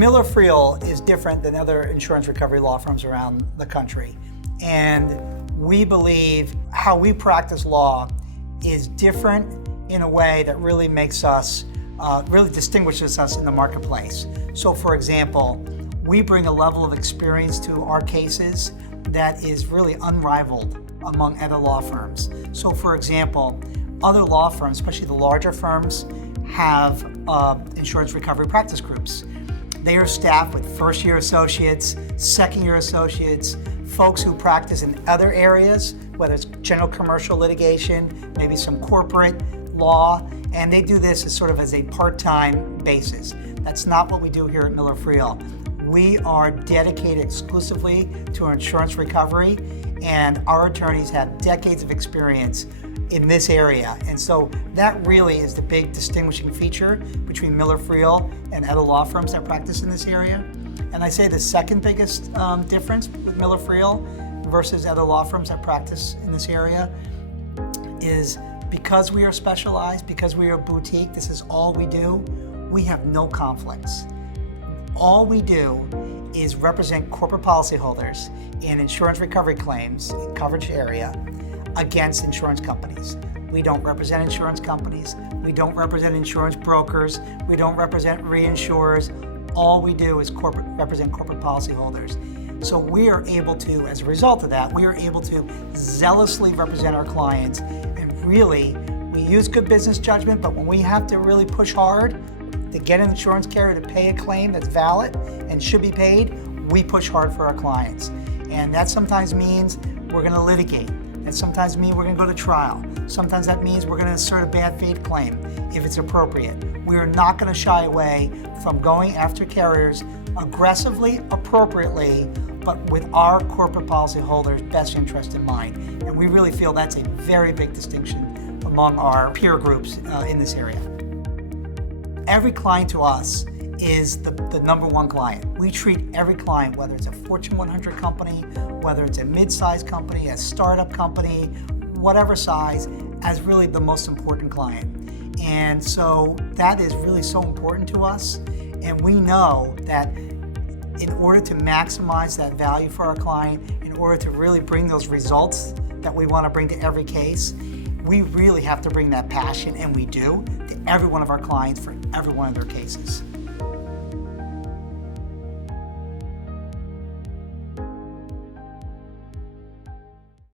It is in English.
Miller Friel is different than other insurance recovery law firms around the country. And we believe how we practice law is different in a way that really makes us, really distinguishes us in the marketplace. So for example, we bring a level of experience to our cases that is really unrivaled among other law firms. So for example, other law firms, especially the larger firms, have insurance recovery practice groups. They are staffed with first-year associates, second-year associates, folks who practice in other areas, whether it's general commercial litigation, maybe some corporate law, and they do this as sort of as a part-time basis. That's not what we do here at Miller Friel. We are dedicated exclusively to our insurance recovery, and our attorneys have decades of experience in this area. And so that really is the big distinguishing feature between Miller Friel and other law firms that practice in this area. And I say the second biggest difference with Miller Friel versus other law firms that practice in this area is because we are specialized, because we are a boutique, this is all we do, we have no conflicts. All we do is represent corporate policyholders in insurance recovery claims in coverage area against insurance companies. We don't represent insurance companies. We don't represent insurance brokers. We don't represent reinsurers. All we do is represent corporate policyholders. So we are able to, as a result of that, we are able to zealously represent our clients, and really, we use good business judgment, but when we have to really push hard to get an insurance carrier to pay a claim that's valid and should be paid, we push hard for our clients. And that sometimes means we're going to litigate. That sometimes means we're going to go to trial. Sometimes that means we're going to assert a bad faith claim if it's appropriate. We are not going to shy away from going after carriers aggressively, appropriately, but with our corporate policyholders' best interest in mind. And we really feel that's a very big distinction among our peer groups in this area. Every client to us is the number one client. We treat every client, whether it's a Fortune 100 company, whether it's a mid-sized company, a startup company, whatever size, as really the most important client. And so that is really so important to us. And we know that in order to maximize that value for our client, in order to really bring those results that we want to bring to every case, we really have to bring that passion, and we do, to every one of our clients for every one of their cases.